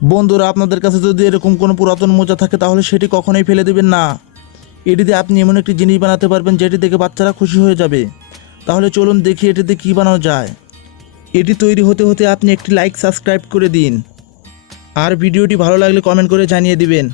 বন্ধুরা, আপনাদের কাছে যদি এরকম কোনো পুরাতন মোজা থাকে তাহলে সেটি কখনোই ফেলে দেবেন না। এটি দিয়ে আপনি এমন একটি জিনিস বানাতে পারবেন যেটি দেখে বাচ্চারা খুশি হয়ে যাবে। তাহলে চলুন দেখি এটিতে কী বানানো যায়। এটি তৈরি হতে হতে আপনি একটি লাইক সাবস্ক্রাইব করে দিন, আর ভিডিওটি ভালো লাগলে কমেন্ট করে জানিয়ে দিবেন।